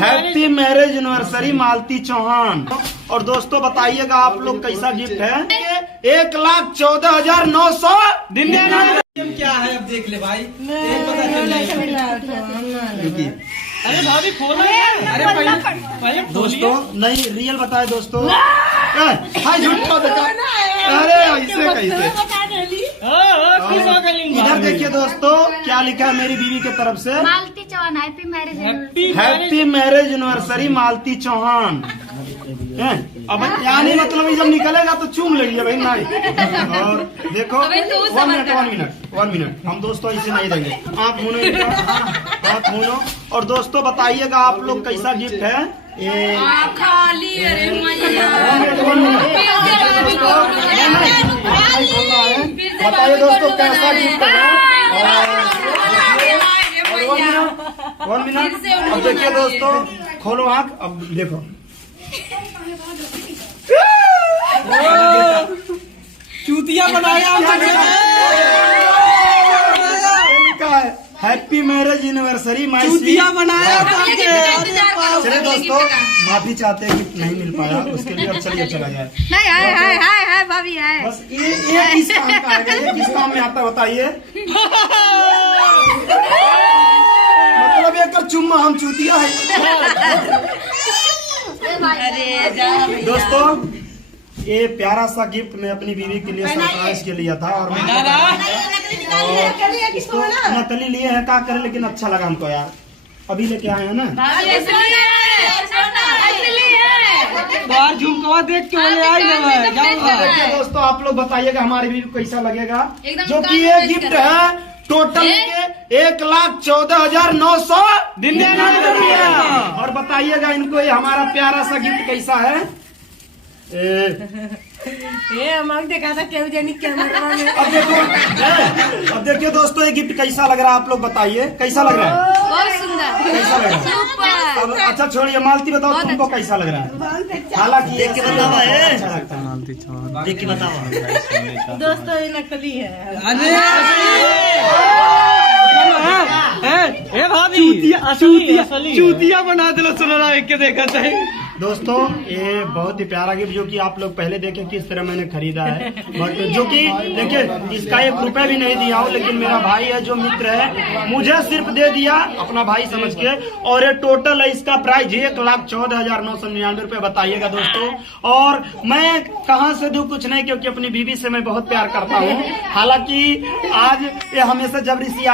Happy marriage anniversary Malti Chauhan. और दोस्तों बताइएगा आप लोग कैसा गिफ्ट है? 1,14,900 क्या है अब देख ले भाई, एक पता चल जाएगा। अरे भाभी खोलो यार। अरे पहले दोस्तों नहीं रियल बताए दोस्तों। हाय झूठा देखा। अरे ऐसे कैसे? इधर देखिए दोस्तों क्या लिखा है मेरी बीवी की तरफ से। Malti Chauhan happy marriage happy marriage anniversary Malti Chauhan. अब यानी मतलब जब निकलेगा तो चूम लेंगे भाई नहीं। और देखो 1 मिनट हम दोस्तों ऐसे नहीं देंगे। आप मुनो और दोस्तों बताइएगा आप लोग कैसा गिफ्ट है? बताइए दोस्तों कैसा गिफ्ट है? 1 मिनट। अब देखिए दोस्तों खोलो आँख, अब देखो चूतिया बनाया हैप्पी मैरिज एनिवर्सरी माई चूतिया बनाया। चलिए दोस्तों माफी चाहते हैं कि नहीं मिल पाया उसके लिए। अब चलिए चला जाए। हाय भाभी हाय। बस ये किस काम का आएगा? ये किस काम में आता बताइए? मतलब एक चुम्मा हम चूतिया है। दोस्तों ये प्यारा सा गिफ्ट मैं अपनी बीवी के लिए सरप्राइज के लिया था और इसको नकली लिए है क्या करे, लेकिन अच्छा लगा हमको यार। अभी लेके आए हैं ना। बाहर झुमकवा देख के बोले आई ना। देखिए दोस्तों आप लोग बताइएगा हमारी बीवी को कैसा लगेगा। जो कि ये गिफ्ट है टोटल 1,14,900 रुपया। और बताइएगा इनको ये हमारा प्यारा सा गिफ्ट कैसा है? देखा था क्या कैमरा में। अब देखिए दोस्तों ये गिफ्ट कैसा लग रहा है? आप लोग बताइए कैसा लग रहा है? बहुत सुंदर कैसा लग रहा है? अब अच्छा छोड़िए मालती बताओ तुमको कैसा लग रहा है? हालांकि देख के बताओ अच्छा लगता है। मालती चौहान देख के बताओ दोस्तों ये नकली है। चूतिया बना दिला सुना एक के देखा चाहिए। दोस्तों ये बहुत ही प्यारा गिफ्ट जो कि आप लोग पहले देखे किस तरह मैंने खरीदा है। बट जो कि देखिए इसका 1 रुपया भी नहीं दिया हूँ, लेकिन मेरा भाई है जो मित्र है मुझे सिर्फ दे दिया अपना भाई समझ के। और ये टोटल है इसका प्राइस 1,14,999 रुपये। बताइएगा दोस्तों। और मैं कहाँ से दूं कुछ नहीं, क्योंकि अपनी बीवी से मैं बहुत प्यार करता हूँ। हालांकि आज ये हमेशा जबरी सी